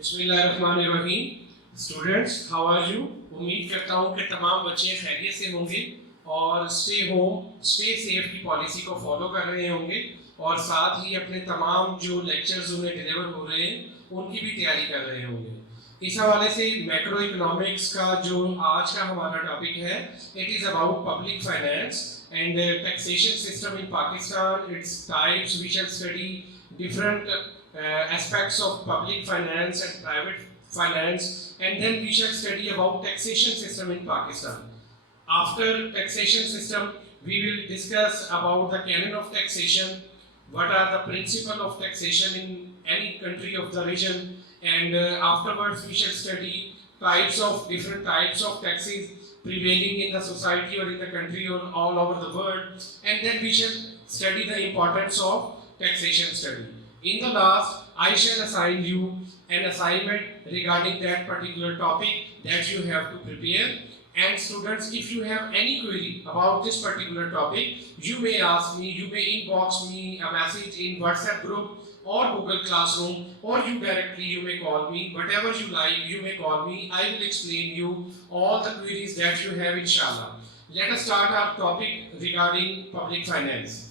बिस्मिल्लाहिर्रहमानिर्रहीम। Students, how are you? उम्मीद करता हूँ कि तमाम बच्चे खैरियत से होंगे और स्टे होम स्टे सेफ की पॉलिसी को फॉलो कर रहे होंगे और साथ ही अपने तमाम जो लेक्चर्स उन्हें डिलीवर हो रहे हैं उनकी भी तैयारी कर रहे होंगे। इस हवाले से मैक्रो इकोनॉमिक्स का जो आज का हमारा टॉपिक है, it is about public finance and taxation system in Pakistan, its types. We shall study different aspects of public finance and private finance, and then we shall study about taxation system in Pakistan. After taxation system, we will discuss about the canon of taxation, what are the principle of taxation in any country of the region, and afterwards we shall study different types of taxes prevailing in the society or in the country or all over the world, and then we shall study the importance of taxation study. In the last, I shall assign you an assignment regarding that particular topic that you have to prepare. And students, if you have any query about this particular topic, you may ask me, you may inbox me a message in WhatsApp group or Google Classroom, or you may call me, whatever you like, you may call me. I will explain you all the queries that you have, inshallah. Let us start our topic regarding public finance.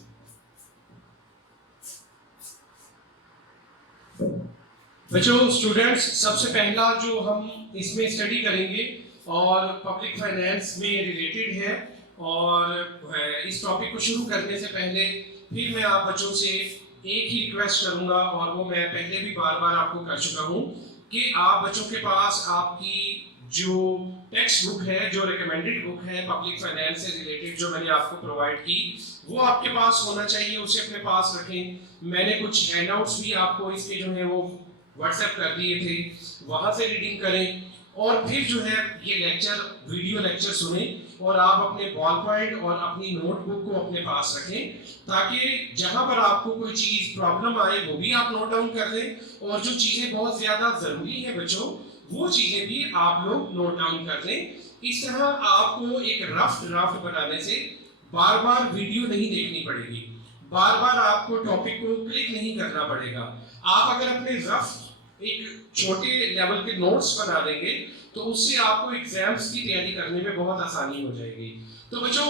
बच्चों, students, सबसे पहला जो हम इसमें study करेंगे और public finance में related है, और इस टॉपिक को शुरू करने से पहले फिर मैं आप बच्चों से एक ही रिक्वेस्ट करूंगा, और वो मैं पहले भी बार बार आपको कर चुका हूं, कि आप बच्चों के पास आपकी जो टेक्स्ट बुक है, जो रिकमेंडेड बुक है पब्लिक फाइनेंस से रिलेटेड, जो मैंने आपको प्रोवाइड की, वो आपके पास होना चाहिए, उसे अपने पास रखें। मैंने कुछ हैंडआउट्स भी आपको इसके जो है वो व्हाट्सएप कर दिए थे, वहाँ से रीडिंग करें, और फिर जो है ये वीडियो लेक्चर सुने, और आप अपने बॉल पॉइंट और अपनी नोटबुक को अपने पास रखें, ताकि जहां पर आपको कोई चीज प्रॉब्लम आए वो भी आप नोट डाउन कर लें, और जो चीजें बहुत ज्यादा जरूरी है बच्चों, वो चीजें भी आप लोग नोट डाउन कर लें। इस तरह आपको एक रफ ड्राफ्ट बनाने से बार बार वीडियो नहीं देखनी पड़ेगी, बार बार आपको टॉपिक को क्लिक नहीं करना पड़ेगा। आप अगर अपने रफ एक छोटे लेवल के नोट्स बना देंगे तो उससे आपको एग्जाम्स की तैयारी करने में बहुत आसानी हो जाएगी। तो बच्चों,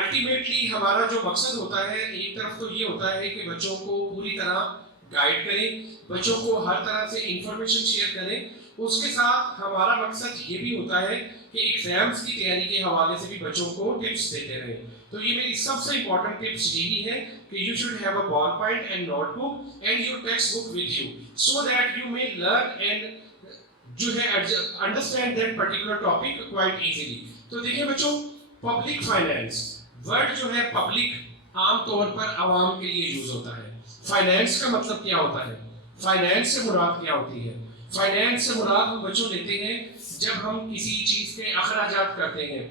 अल्टीमेटली हमारा जो मकसद होता है, एक तरफ तो ये होता है कि बच्चों को पूरी तरह गाइड करें, बच्चों को हर तरह से इंफॉर्मेशन शेयर करें, उसके साथ हमारा मकसद ये भी होता है कि एग्जाम्स की तैयारी के हवाले से भी बच्चों को टिप्स देते रहें। तो ये मेरी सबसे इंपॉर्टेंट टिप्स यही है कि you should have a ball point and notebook and your text book with you, so that you may learn and जो है understand that particular topic quite easily. तो देखिए बच्चों, पब्लिक फाइनेंस वर्ड जो है पब्लिक आमतौर पर आवाम के लिए यूज होता है। फाइनेंस का मतलब क्या होता है, फाइनेंस से मुराद क्या होती है? फाइनेंस से मुराद हम बच्चों लेते हैं जब हम किसी चीज के अखराजात करते हैं,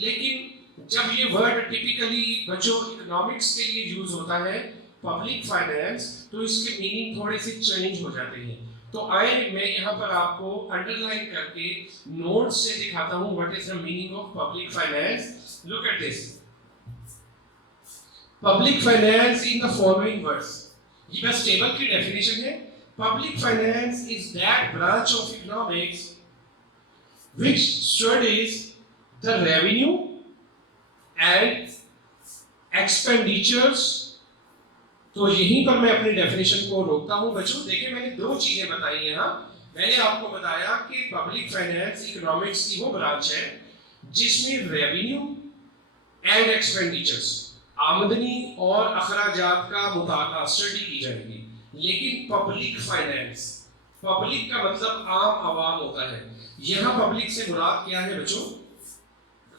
लेकिन जब ये वर्ड टिपिकली बच्चों इकोनॉमिक्स के लिए यूज होता है पब्लिक फाइनेंस, तो इसके मीनिंग थोड़े से चेंज हो जाते हैं। तो आए मैं यहाँ पर आपको अंडरलाइन करके नोट से दिखाता हूँ what is the meaning of public finance. Look at this, public finance in the following words. ये बस टेबल की डेफिनेशन है। Public finance is that branch of economics which studies the revenue and expenditures. तो यहीं पर मैं अपनी definition को रोकता हूं बच्चों। देखिए, मैंने दो चीजें बताई यहाँ। मैंने आपको बताया कि पब्लिक फाइनेंस इकोनॉमिक्स की वो ब्रांच है जिसमें रेवेन्यू एंड एक्सपेंडिचर्स, आमदनी और अखराजात का मुताला स्टडी की जाएगी। लेकिन पब्लिक फाइनेंस, पब्लिक का मतलब आम आवाम होता है। यहाँ पब्लिक से मुराद क्या है बच्चों?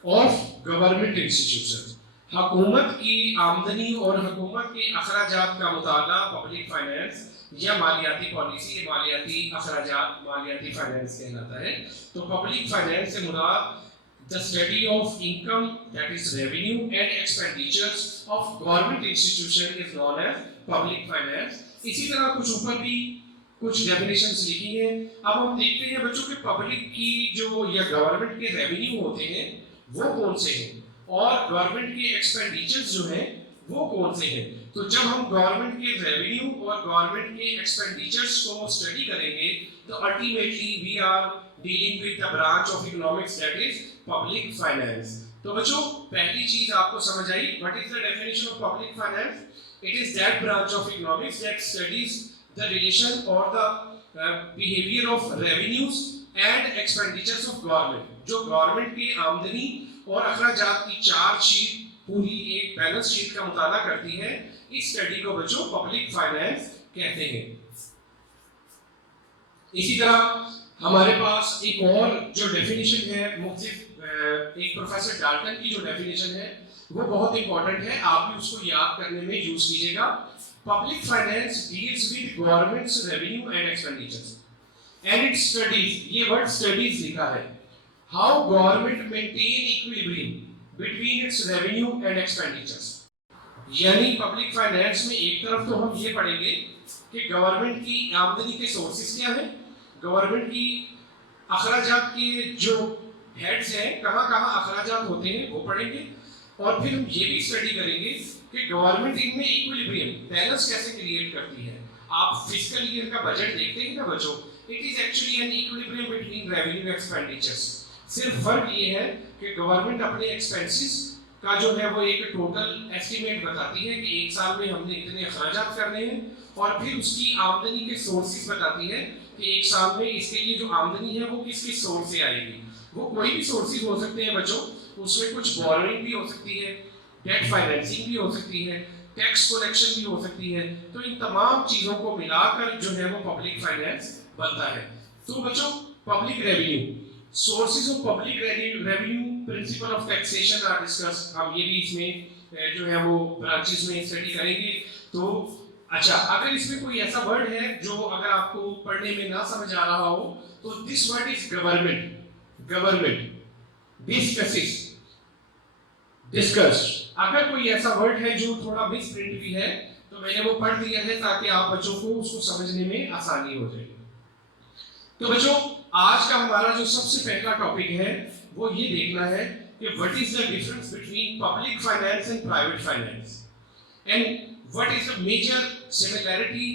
ऑफ गवर्नमेंट इंस्टीट्यूशन, हुकूमत की आमदनी और हुकूमत के अखराजात का मुताला पब्लिक फाइनेंस या मालियाती पॉलिसी, मालियाती अखराजात, मालियाती फाइनेंस कहलाता है। तो पब्लिक फाइनेंस से मुराद the study of income, that is revenue and expenditures of government institution is known as public finance. इसी तरह कुछ ऊपर भी कुछ डेफिनेशंस लिखी हैं। अब हम देखते हैं बच्चों के पब्लिक की जो या गवर्नमेंट के रेवेन्यू होते हैं वो कौन से हैं, और गवर्नमेंट के एक्सपेंडिचर्स जो हैं वो कौन से हैं। तो जब हम गवर्नमेंट के रेवेन्यू और गवर्नमेंट के एक्सपेंडिचर्स को स्टडी करेंगे तो ultimately we are dealing with the branch of economics that is public finance. तो बच्चों पहली चीज आपको समझ आई, what is the definition of public finance? It is that branch of economics that studies the relation और the behaviour of revenues and expenditures of government, जो government की आमदनी और अखराजात की चार्ज शीट पूरी एक बैलेंस शीट का मुताला करती है। इस स्टडी को बच्चों पब्लिक फाइनेंस कहते हैं। इसी तरह हमारे पास एक और जो डेफिनेशन है, मुख्तलिफ एक प्रोफेसर डाल्टन की जो डेफिनेशन है वो बहुत इंपॉर्टेंट है, आप भी उसको याद करने में यूज कीजिएगा। Public finance deals with governments revenue and expenditures and it studies, ये वर्ड स्टडीज लिखा है, how government maintain equilibrium between its revenue and expenditures. यानी पब्लिक फाइनेंस में एक तरफ तो हम ये पढ़ेंगे कि गवर्नमेंट की आमदनी के सोर्सेज क्या है, गवर्नमेंट की अखराजात के जो हेड्स हैं, कहाँ कहाँ अखराजात होते हैं वो पढ़ेंगे, और फिर हम ये भी स्टडी करेंगे कि गवर्नमेंट इनमें इक्विलिब्रियम बैलेंस कैसे क्रिएट करती है। आप फिस्कल ईयर का बजट देखते हैं ना बच्चों, it is actually an equilibrium between revenue expenditures. सिर्फ फर्क ये है कि गवर्नमेंट अपने एक्सपेंसेस का जो है वो एक टोटल एस्टीमेट बताती है कि एक साल में हमने इतने अखराजात करने हैं, और फिर उसकी आमदनी के सोर्सेज बताती है कि एक साल में इसके लिए जो आमदनी है वो किस किस सोर्स से आएगी। वो कोई भी सोर्सेज हो सकते हैं बच्चों, उसमें कुछ बोरोइंग भी हो सकती है, डेट फाइनेंसिंग भी हो सकती है, टैक्स कलेक्शन भी हो सकती है। तो इन तमाम चीजों को मिलाकर जो है वो पब्लिक फाइनेंस बनता है। तो बच्चों public revenue, sources of public revenue, principle of taxation are discuss, हम ये भी इसमें जो है वो ब्रांचेस में स्टडी करेंगे। तो अच्छा, अगर इसमें कोई ऐसा वर्ड है जो अगर आपको पढ़ने में ना समझ आ रहा हो तो this word is government, government discusses, discuss. अगर कोई ऐसा वर्ड है जो थोड़ा मिस प्रिंट भी है तो मैंने वो पढ़ दिया है ताकि आप बच्चों को उसको समझने में आसानी हो जाए। तो बच्चों आज का हमारा जो सबसे पहला टॉपिक है वो ये देखना है कि what is the difference between public finance and private finance, and what is the major similarity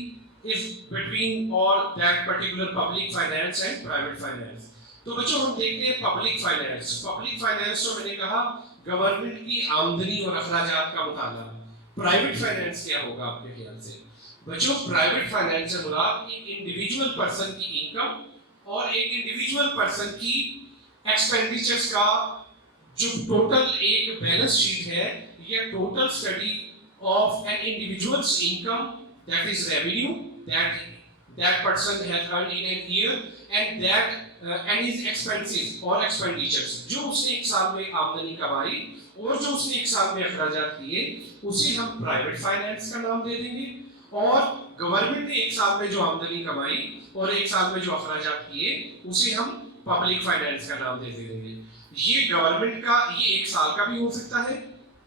is between or that particular public finance and private finance। तो बच्चों हम देखते हैं पब्लिक फाइनेंस। पब्लिक फाइनेंस तो मैंने कहा गवर्नमेंट की आमदनी और अखराजात का मुताला। प्राइवेट फाइनेंस क्या होगा आपके ख्याल से? बच्चों प्राइवेट फाइनेंस से मुराद एक इंडिविजुअल पर्सन की इनकम और एक इंडिविजुअल पर्सन की एक्सपेंडिचर्स का जो टोटल एक बैलेंस शीट है, या total study of an individual's income, that is revenue that person has earned in a year, and and his expenses or expenditures, जो उसने एक साल में आमदनी कमाई और जो उसने एक साल में अखराजात किए, उसे हम प्राइवेट फाइनेंस का नाम दे देंगे। और गवर्नमेंट ने एक साल में जो आमदनी कमाई और एक साल में जो अखराजात किए उसे हम पब्लिक फाइनेंस का नाम दे देंगे। ये गवर्नमेंट का ये एक साल का भी हो सकता है,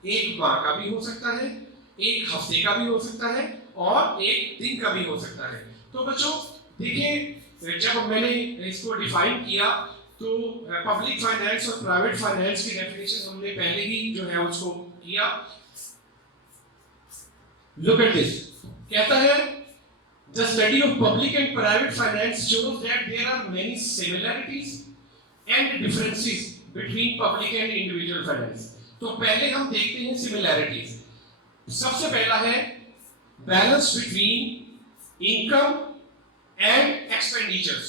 एक माह का भी हो सकता है, एक हफ्ते का भी हो सकता है और एक दिन का भी हो सकता है। तो बच्चों देखिए, जब मैंने इसको डिफाइन किया तो पब्लिक फाइनेंस और प्राइवेट फाइनेंस की डेफिनेशन हमने पहले ही जो है उसको किया। लुक एट दिस, कहता है the study of public and private finance shows that there are many similarities and differences between public and individual finance. तो पहले हम देखते हैं सिमिलरिटीज। सबसे पहला है balance between income and expenditures,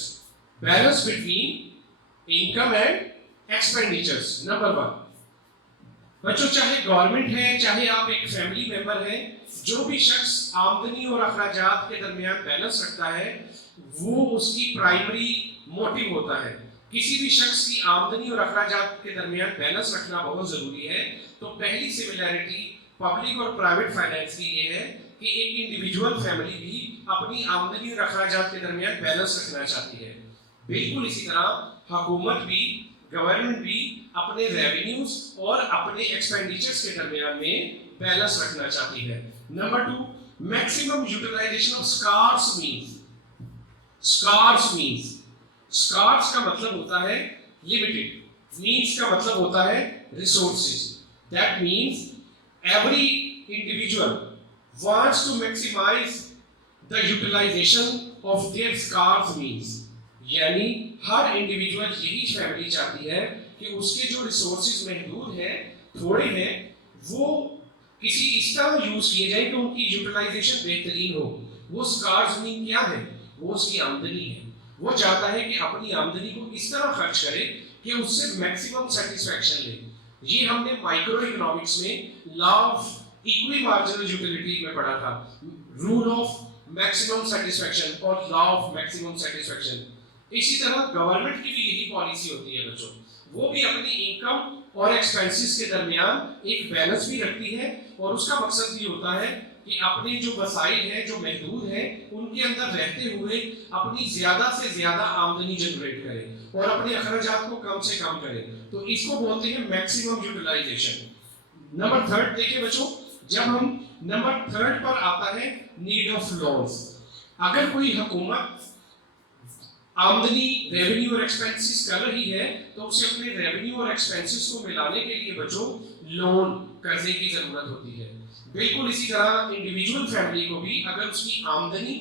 balance between income and expenditures. Number 1 बच्चों, चाहे गवर्नमेंट है चाहे आप एक फैमिली मेंबर हैं, जो भी शख्स आमदनी और अखराजात के दरमियान बैलेंस रखता है वो उसकी प्राइमरी मोटिव होता है। किसी भी शख्स की आमदनी और अखराजात के दरमियान बैलेंस रखना बहुत जरूरी है। तो पहली सिमिलैरिटी पब्लिक और प्राइवेट फाइनेंस की ये है कि एक इंडिविजुअल फैमिली भी अपनी आमदनी और अखराजात के दरमियान बैलेंस रखना चाहती है। बिल्कुल इसी तरह हुकूमत भी, गवर्नमेंट भी अपने रेवेन्यूज और अपने एक्सपेंडिचर्स के दरमियान में बैलेंस रखना चाहती है। Number 2, maximum utilization of scarce means. Scarce means, scarce का मतलब होता है लिमिटेड, मींस का मतलब होता है resources. That means every individual wants to maximize the utilization of their scarce means। यानी हर इंडिविजुअल यही फैमिली चाहती है कि उसके जो रिसोर्सेज महदूद हैं, थोड़े हैं, वो किसी इस तरह यूज किए जाए कि उनकी यूटिलाइजेशन बेहतरीन हो। वो स्कार्स मीन क्या है? वो उसकी आमदनी है। वो चाहता है कि अपनी आमदनी को इस तरह खर्च करे कि उससे मैक्सिमम सेटिस्फैक्शन ले। ये हमने माइक्रो इकोनॉमिक्स में law of equi marginal utility में पढ़ा था, रूल ऑफ मैक्सिमम सेटिस्फैक्शन और लॉ ऑफ मैक्सिमम सेटिस्फैक्शन। इसी तरह गवर्नमेंट की भी यही पॉलिसी होती है बच्चों, वो भी अपनी इनकम और एक्सपेंसेस के दरमियान एक बैलेंस भी रखती है और उसका मकसद भी होता है कि अपने जो वसाइल हैं, जो महदूद हैं, उनके अंदर रहते हुए अपनी ज्यादा से ज्यादा आमदनी जनरेट करें और अपने अखराजात को कम से कम करें। तो इसको बोलते हैं मैक्सिमम यूटिलाइजेशन। नंबर थर्ड देखिए बच्चों, जब हम नंबर थर्ड पर आता है नीड ऑफ लोन्स। अगर कोई हुकूमत आमदनी, रेवेन्यू और एक्सपेंसेस कर रही है तो उसे अपने रेवेन्यू और एक्सपेंसेस को मिलाने के लिए बच्चों लोन, कर्जे की जरूरत होती है। बिल्कुल इसी तरह इंडिविजुअल फैमिली को भी अगर उसकी आमदनी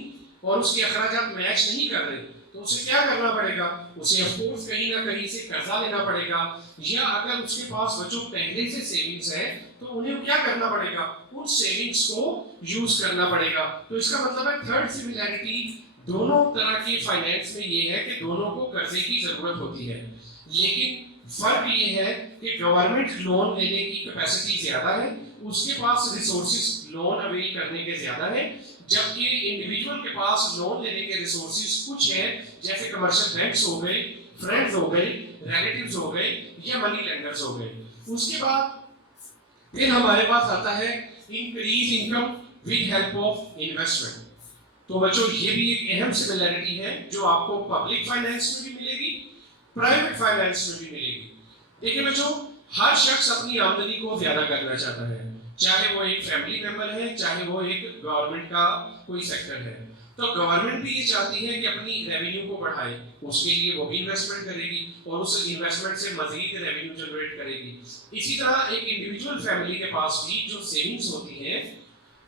और उसके अखराजात मैच नहीं कर रहे तो उसे क्या करना पड़ेगा? उसे ऑफ कोर्स कहीं ना कहीं से कर्जा लेना पड़ेगा, या अगर उसके पास बच्चों पहले से सेविंग्स है तो उन्हें क्या करना पड़ेगा? उन सेविंग्स को यूज करना पड़ेगा। तो इसका मतलब है थर्ड सिमिलैरिटी दोनों तरह के फाइनेंस में ये है कि दोनों को कर्जे की जरूरत होती है, लेकिन फर्क ये है कि गवर्नमेंट लोन लेने की कैपेसिटी ज्यादा है, उसके पास रिसोर्सेज लोन अवेल करने के ज्यादा है, जबकि इंडिविजुअल के पास लोन लेने के रिसोर्सेज कुछ हैं, जैसे कमर्शियल बैंक्स हो गए, फ्रेंड्स हो गए, रिलेटिव्स हो गए या मनी लेंडर्स हो गए। उसके बाद फिर हमारे पास आता है increase income with help of investment. तो बच्चों ये भी एक अहम सिमिलैरिटी है जो आपको पब्लिक फाइनेंस में भी मिलेगी, प्राइवेट फाइनेंस में भी मिलेगी। देखिए बच्चों, हर शख्स अपनी आमदनी को ज्यादा करना चाहता है, चाहे वो एक फैमिली मेंबर है, चाहे वो एक गवर्नमेंट का कोई सेक्टर है। तो गवर्नमेंट भी ये चाहती है कि अपनी रेवेन्यू को बढ़ाए, उसके लिए वो भी इन्वेस्टमेंट करेगी और उस इन्वेस्टमेंट से मजीद रेवेन्यू जनरेट करेगी। इसी तरह एक इंडिविजुअल फैमिली के पास भी जो सेविंग्स होती हैं,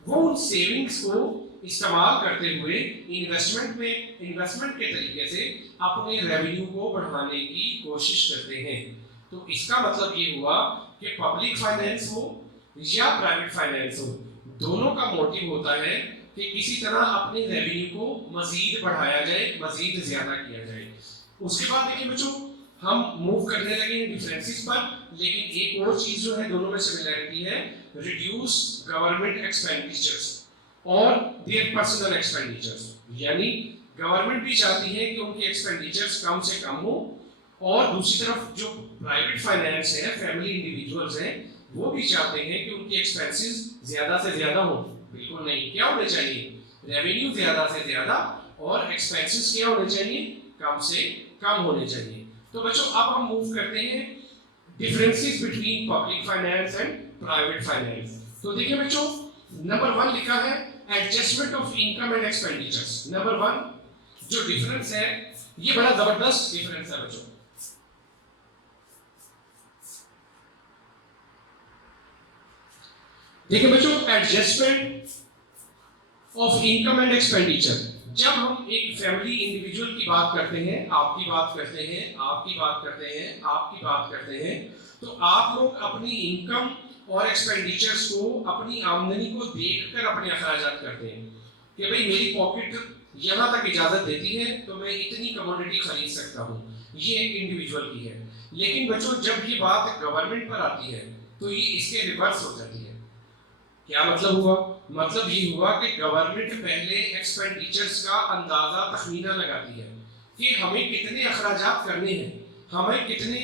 वो उन सेविंग्स को इस्तेमाल करते हुए इन्वेस्टमेंट के तरीके से अपने रेवेन्यू को बढ़ाने की कोशिश करते हैं। तो इसका मतलब ये हुआ कि पब्लिक फाइनेंस हो या प्राइवेट फाइनेंस हो, दोनों का मोटिव होता है कि किसी तरह अपने रेवेन्यू को मजीद बढ़ाया जाए, मजीद ज्यादा किया जाए। उसके बाद देखिए बच्चों, हम मूव करने लगे हैं डिफरेंसेस पर, लेकिन एक और चीज जो है दोनों में सिमिलैरिटी है, रिड्यूस गवर्नमेंट एक्सपेंडिचर्स और देयर पर्सनल एक्सपेंडिचर्स। यानी गवर्नमेंट भी चाहती है कि उनके एक्सपेंडिचर्स कम से कम हो, और दूसरी तरफ जो प्राइवेट फाइनेंस है, फैमिली इंडिविजुअल्स हैं, वो भी चाहते हैं कि उनके एक्सपेंसेस ज्यादा से ज्यादा हो। बिल्कुल नहीं, क्या होने चाहिए? रेवेन्यू ज्यादा से ज्यादा और एक्सपेंसेस क्या होने चाहिए? कम से कम होने चाहिए। तो बच्चों अब हम मूव करते हैं differences between public finance and private finance. तो देखिए बच्चों, नंबर 1 लिखा है adjustment of income and expenditures. Number 1 जो डिफरेंस है, ये बड़ा जबरदस्त डिफरेंस है बच्चों। देखिए बच्चों, adjustment of income and expenditure, जब हम एक फैमिली इंडिविजुअल की बात करते हैं, आपकी बात करते हैं, आपकी बात करते हैं, आपकी बात करते हैं, तो आप लोग अपनी इनकम और एक्सपेंडिचर्स को, अपनी आमदनी को देखकर अपने अखराजात करते हैं कि भाई मेरी पॉकेट यहाँ तक इजाजत देती है तो मैं इतनी कमोडिटी खरीद सकता हूँ, ये एक इंडिविजुअल की है। लेकिन बच्चों, जब ये बात गवर्नमेंट पर आती है तो ये इसके रिवर्स हो जाती है। क्या मतलब हुआ? मतलब ये हुआ कि गवर्नमेंट पहले एक्सपेंडिचर्स का अंदाजा, तखमीना लगाती है कि हमें कितने अखराजात करने हैं, हमें कितने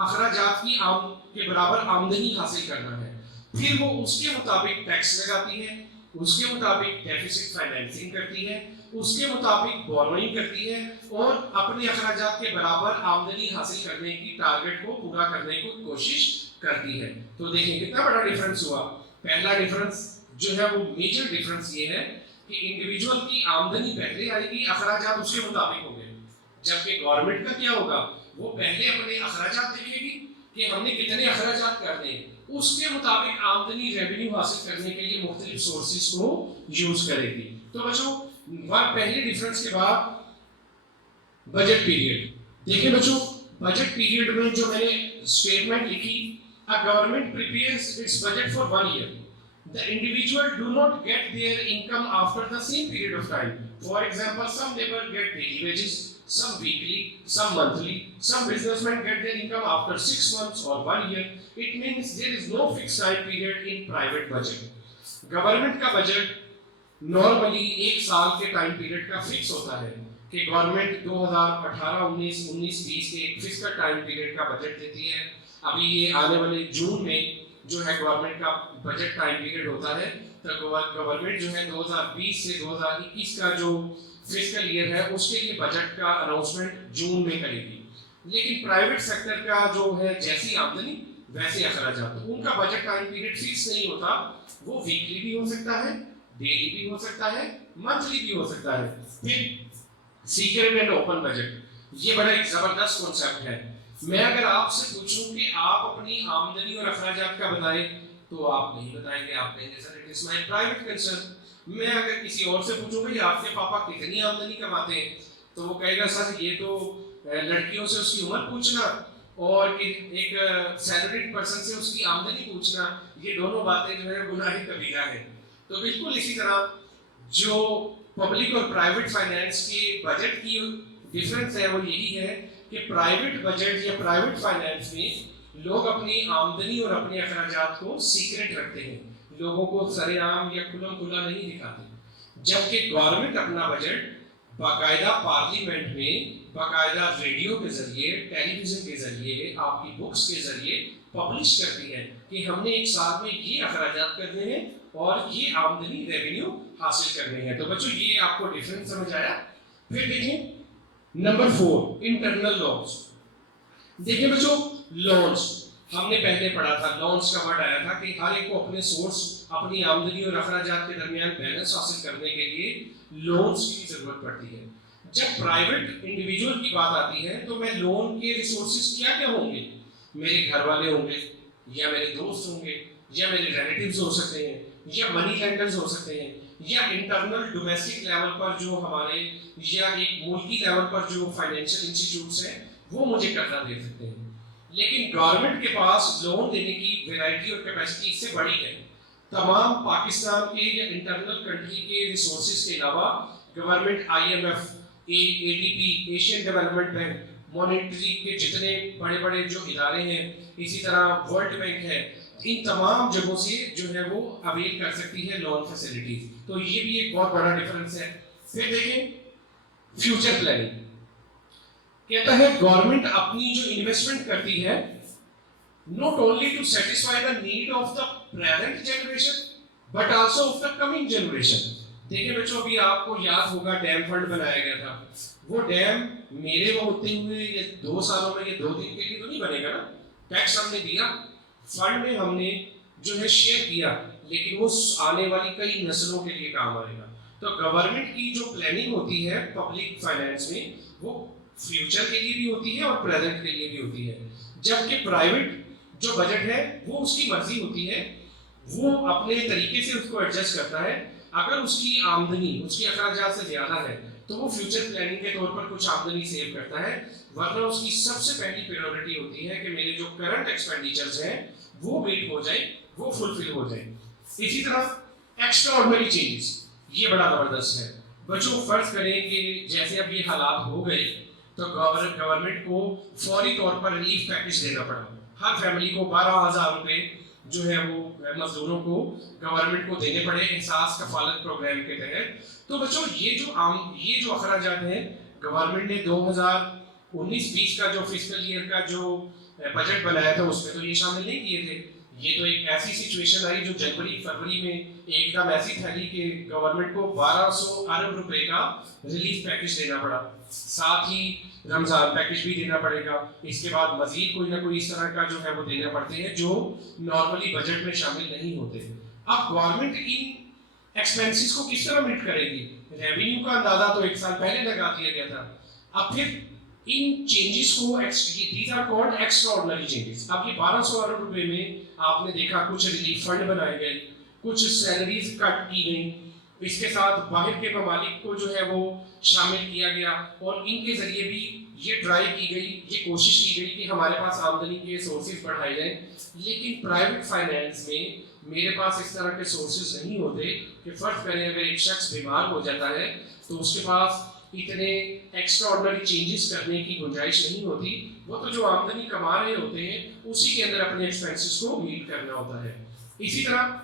अखराजात के बराबर आमदनी हासिल करना है, फिर वो उसके मुताबिक टैक्स लगाती है, उसके मुताबिक डेफिसिट फाइनेंसिंग करती है, उसके मुताबिक बोरोइंग करती है और अपने अखराजात के बराबर आमदनी हासिल करने की टारगेट को पूरा करने की कोशिश करती है। तो देखिए कितना बड़ा डिफरेंस हुआ। पहला डिफरेंस जो है वो मेजर डिफरेंस ये है कि इंडिविजुअल की आमदनी पहले आएगी, अखराजात उसके मुताबिक होंगे, जबकि गवर्नमेंट का क्या होगा, वो पहले अपने अखराजात देखेगी कि हमने कितने अखराजात करने हैं, उसके मुताबिक आमदनी, रेवेन्यू हासिल करने के लिए मुख्तलिफ सोर्सेज को यूज करेगी। तो बच्चों, पहले डिफरेंस के बाद बजट पीरियड। देखिए बच्चों, बजट पीरियड में जो मैंने स्टेटमेंट लिखी, a government prepares it's budget for 1 year, the individual do not get their income after the same period of time. For example, some labor get daily wages, some weekly, some monthly, some businessmen get their income after 6 months or 1 year. It means there is no fixed time period in private budget. Government का budget normally एक साल के time period का fix होता है कि government 2018, 19, 19, 20 के एक फिक्स टाइम पीरियड का बजट देती है। अभी ये आने वाले जून में जो है गवर्नमेंट का बजट टाइम पीरियड होता है, तो गवर्नमेंट जो है 2020 से 2021 का जो फिस्कल ईयर है उसके लिए बजट का अनाउंसमेंट जून में करेगी। लेकिन प्राइवेट सेक्टर का जो है जैसी आमदनी वैसे अखराजात, तो उनका बजट टाइम पीरियड फिक्स नहीं होता, वो वीकली भी हो सकता है, डेली भी हो सकता है, मंथली भी हो सकता है। फिर सीक्रेट एंड ओपन बजट, ये बड़ा एक जबरदस्त कॉन्सेप्ट है। मैं अगर आपसे पूछूं कि आप अपनी आमदनी और अखराजात का बताएं, तो आप नहीं बताएंगे, आप कहेंगे sir it is my private concern. मैं अगर किसी और से पूछूं भाई आपके पापा कितनी आमदनी कमाते हैं, तो वो कहेगा सर ये तो लड़कियों से उसकी उम्र पूछना और एक सैलरीड पर्सन से उसकी आमदनी पूछना, ये दोनों बातें जो है गुनाह कबीरा है। तो बिल्कुल इसी तरह जो पब्लिक और प्राइवेट फाइनेंस के बजट की डिफरेंस है वो यही है कि प्राइवेट बजट या प्राइवेट फाइनेंस में लोग अपनी आमदनी और अपने अखराजात को सीक्रेट रखते हैं, लोगों को सरेआम या खुला खुला नहीं दिखाते। जबकि गवर्नमेंट अपना बजट बाकायदा पार्लियामेंट में, बाकायदा रेडियो के जरिए, टेलीविजन के जरिए, आपकी बुक्स के जरिए पब्लिश करती है कि हमने एक साल में ये अखराजात करने हैं और ये आमदनी रेवेन्यू हासिल करने हैं। तो बच्चों ये आपको डिफरेंस समझ आया। फिर देखिए नंबर 4, इंटरनल लॉन्स। देखिए बच्चों, लॉन्स हमने पहले पढ़ा था, लॉन्स का वर्ड आया था कि हर एक को अपने सोर्स, अपनी आमदनी और अखराजात के दरमियान बैलेंस हासिल करने के लिए लोन्स की जरूरत पड़ती है। जब प्राइवेट इंडिविजुअल की बात आती है तो मैं लोन के रिसोर्सेज क्या क्या होंगे, मेरे घर वाले होंगे या मेरे दोस्त होंगे या मेरे रिलेटिव्स हो सकते हैं या मनी लेंडर्स हो सकते हैं या इंटरनल डोमेस्टिक लेवल पर जो हमारे या एक मुल्की लेवल पर जो फाइनेंशियल इंस्टीट्यूट्स हैं वो मुझे कर्जा दे सकते हैं। लेकिन गवर्नमेंट के पास लोन देने की वैरायटी और कैपेसिटी इससे बड़ी है। तमाम पाकिस्तान के या इंटरनल कंट्री के रिसोर्सेज के अलावा government IMF, ADB, Asian development bank, monetary के जितने बड़े बड़े जो इदारे हैं, इसी तरह वर्ल्ड बैंक है, इन तमाम जगहों से जो है वो अवेल कर सकती है लोन फैसिलिटीज। तो ये भी एक बहुत बड़ा डिफरेंस है। फिर देखें फ्यूचर प्लानिंग, कहता है गवर्नमेंट अपनी जो इन्वेस्टमेंट करती है not only to satisfy the need of the present generation but also of the coming generation। देखिए बच्चों, अभी आपको याद होगा डैम फंड बनाया गया था, वो डैम मेरे वो होते हुए ये 2 सालों में, ये 2 दिन के लिए तो नहीं बनेगा ना। टैक्स हमने दिया, फंड में हमने जो है शेयर किया, लेकिन वो आने वाली कई नस्लों के लिए काम आएगा। तो गवर्नमेंट की जो प्लानिंग होती है पब्लिक फाइनेंस में, वो फ्यूचर के लिए भी होती है और प्रेजेंट के लिए भी होती है। जबकि प्राइवेट जो बजट है वो उसकी मर्जी होती है, वो अपने तरीके से उसको एडजस्ट करता है। अगर उसकी आमदनी उसकी अखराजात से ज्यादा है तो वो फ्यूचर प्लानिंग के तौर पर कुछ आमदनी सेव करता है, वरना उसकी सबसे पहली प्रायोरिटी होती है कि मेरे जो करंट एक्सपेंडिचर्स हैं वो मीट हो जाए, वो फुलफिल हो जाए। इसी तरह एक्स्ट्रा ऑर्डिनरी चेंजेस, ये बड़ा जबरदस्त है। बच्चों फर्ज करें कि जैसे अब ये हालात हो गए तो गवर्नमेंट को फौरी तौर पर रिलीफ पैकेज देना पड़ा। हर फैमिली को 12,000 रुपए जो है वो मजदूरों को गवर्नमेंट को देने पड़े एहसास कफालत प्रोग्राम के तहत। तो बच्चों ये जो अखराजात हैं, गवर्नमेंट ने 2019-20 का जो फिस्कल ईयर का जो बजट बनाया था उसमें तो ये शामिल नहीं किए थे। ये तो एक ऐसी सिचुएशन आई जो जनवरी-फरवरी में एकदम ऐसी फैली कि गवर्नमेंट को 1200 अरब रुपए का रिलीफ पैकेज देना पड़ा, साथ ही रमजान पैकेज भी देना पड़ेगा। इसके बाद मजीद कोई ना कोई इस तरह का जो है वो देने पड़ते हैं जो नॉर्मली बजट में शामिल नहीं होते। अब गवर्नमेंट इन एक्सपेंसेस को किस तरह मीट करेगी? रेवेन्यू का अंदाजा तो 1 साल पहले लगा दिया गया था। अब फिर इन चेंजेस को, these are called extraordinary changes. अब ये 1200 अरब रुपए में आपने देखा कुछ रिलीफ फंड बनाए गए, कुछ सैलरीज कट की गई, इसके साथ बाहर के ममालिक को जो है वो शामिल किया गया और इनके जरिए भी ये ट्राई की गई, ये कोशिश की गई कि हमारे पास आमदनी के सोर्सेज बढ़ाए जाएं। लेकिन प्राइवेट फाइनेंस में मेरे पास इस तरह के सोर्सेज नहीं होते कि फर्ज करें अगर एक शख्स बीमार हो जाता है तो उसके पास इतने एक्स्ट्राऑर्डिनरी चेंजेस करने की गुंजाइश नहीं होती। वो तो जो आमदनी कमा रहे होते हैं उसी के अंदर अपने एक्सपेंसेस को मीट करना होता है। इसी तरह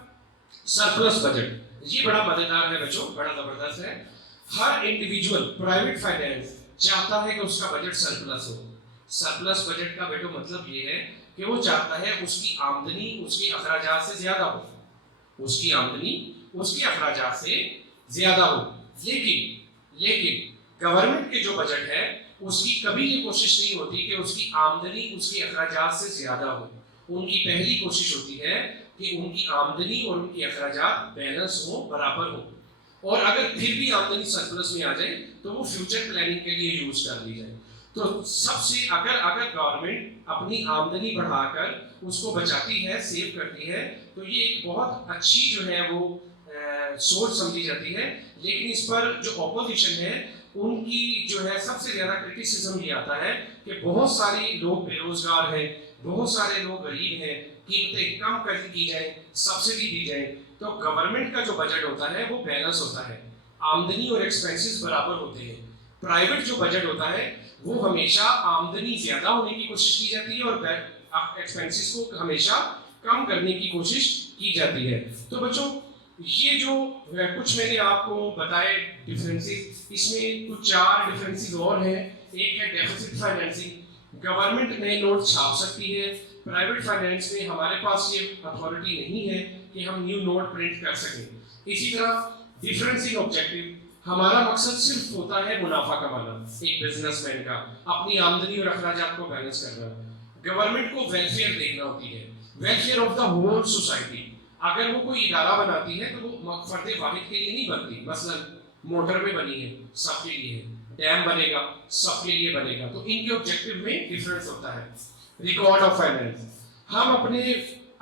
सरप्लस बजट, ये बड़ा मजेदार है बच्चों, बड़ा जबरदस्त है। हर इंडिविजुअल प्राइवेट फाइनेंस चाहता है कि उसका बजट सरप्लस हो। सरप्लस बजट का बेटो मतलब ये है कि वो चाहता है उसकी आमदनी उसके अखराजात से ज्यादा हो, उसकी आमदनी उसके अखराजात से ज्यादा हो। लेकिन गवर्नमेंट के जो बजट है उसकी कभी ये कोशिश नहीं होती कि उसकी आमदनी उसके अखराजात से ज्यादा हो। उनकी पहली कोशिश होती है कि उनकी आमदनी और उनके अखराजात बैलेंस हो, बराबर हो। और अगर फिर भी आमदनी सरप्लस में आ जाए तो वो फ्यूचर प्लानिंग के लिए यूज कर ली जाए। तो सबसे अगर गवर्नमेंट अपनी आमदनी बढ़ाकर उसको बचाती है, सेव करती है, तो ये एक बहुत अच्छी जो है वो सोच समझी जाती है। लेकिन इस पर जो ऑपोजिशन है उनकी जो है सबसे ज्यादा क्रिटिसिज्म ये आता है कि बहुत सारे लोग बेरोजगार हैं, बहुत सारे लोग गरीब हैं, कीमतें कम कर दी जाए, सब्सिडी दी जाए। तो गवर्नमेंट का जो बजट होता है वो बैलेंस होता है, आमदनी और एक्सपेंसेस बराबर होते हैं। प्राइवेट जो बजट होता है वो हमेशा आमदनी ज्यादा होने की कोशिश की जाती है और एक्सपेंसेस को हमेशा कम करने की कोशिश की जाती है। तो बच्चों ये जो कुछ मैंने आपको बताए डिफरेंसेस, इसमें कुछ 4 डिफरेंसेस और हैं। एक है डेफिसिट फाइनेंसिंग, गवर्नमेंट नए नोट छाप सकती है। प्राइवेट फाइनेंस में हमारे पास ये अथॉरिटी नहीं है कि हम न्यू नोट प्रिंट कर सकें। इसी तरह डिफरेंस इन ऑब्जेक्टिव, हमारा मकसद सिर्फ होता है मुनाफा कमाना, एक बिजनेसमैन का अपनी आमदनी और अखराजात को बैलेंस करना। गवर्नमेंट को वेलफेयर देखना होती है, welfare of the whole society. अगर वो कोई इदारा बनाती है तो वो फर्दे वाहिद के लिए नहीं बनती। मसलन मोटरवे बनी है, सबके लिए है, डैम बनेगा, सबके लिए बनेगा। तो इनके ऑब्जेक्टिव में डिफरेंस होता है। रिकॉर्ड ऑफ फाइनेंस, हम अपने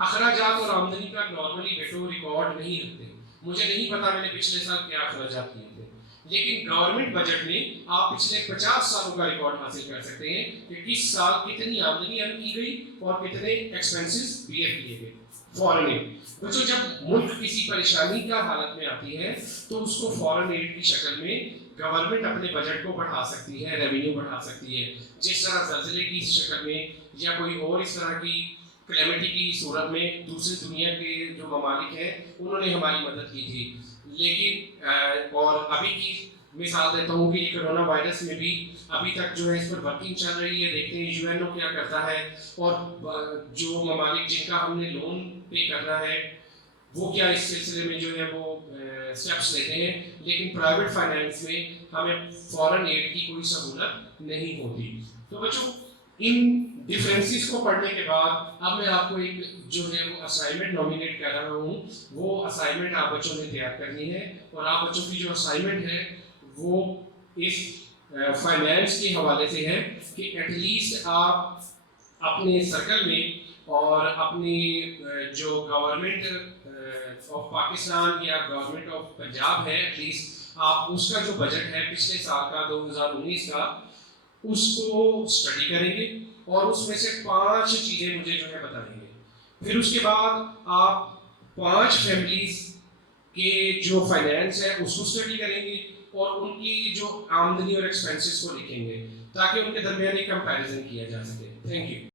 अखराजात और आमदनी का नॉर्मली बेटो रिकॉर्ड नहीं रखते। मुझे नहीं पता मैंने पिछले साल क्या अखराजात किए थे, लेकिन गवर्नमेंट बजट में आप पिछले 50 सालों का रिकॉर्ड हासिल कर सकते हैं कि किस साल कितनी आमदनी अर्न की गई और कितने एक्सपेंसेस बियर किए गए। फॉरेन एड, बच्चों जब मुल्क किसी परेशानी का हालत में आती है तो उसको फॉरेन एड की शक्ल में गवर्नमेंट अपने बजट को बढ़ा सकती है, रेवेन्यू बढ़ा सकती है। जिस तरह ज़लज़ले की शक्ल में या कोई और इस तरह की कैलेमिटी की सूरत में दूसरी दुनिया के जो ममालिक हैं उन्होंने हमारी मदद की थी। लेकिन और अभी की मिसाल देता हूँ कि कोरोना वायरस में भी अभी तक जो है इस पर वर्किंग चल रही है। देखते हैं यूएनओ क्या करता है और जो ममालिक जिनका हमने लोन पे करना है वो क्या इस सिलसिले में जो है वो स्टेप्स लेते हैं। लेकिन प्राइवेट फाइनेंस में हमें फॉरेन एड की कोई सहूलत नहीं होती। तो बच्चों इन डिफरेंसेस को पढ़ने के बाद अब मैं आपको एक जो है वो असाइनमेंट नॉमिनेट कर रहा हूँ। वो असाइनमेंट आप बच्चों ने तैयार करनी है और आप बच्चों की जो असाइनमेंट है वो इस फाइनेंस के हवाले से है कि एटलीस्ट आप अपने सर्कल में और अपनी जो गवर्नमेंट ऑफ पाकिस्तान या गवर्नमेंट ऑफ पंजाब है एटलीस्ट आप उसका जो बजट है पिछले साल का 2019 का उसको स्टडी करेंगे और उसमें से 5 चीज़ें मुझे जो है बताएंगे। फिर उसके बाद आप 5 फैमिलीज के जो फाइनेंस है उसको स्टडी करेंगे और उनकी जो आमदनी और एक्सपेंसेस को लिखेंगे ताकि उनके दरमियान एक कंपैरिजन किया जा सके। Thank you.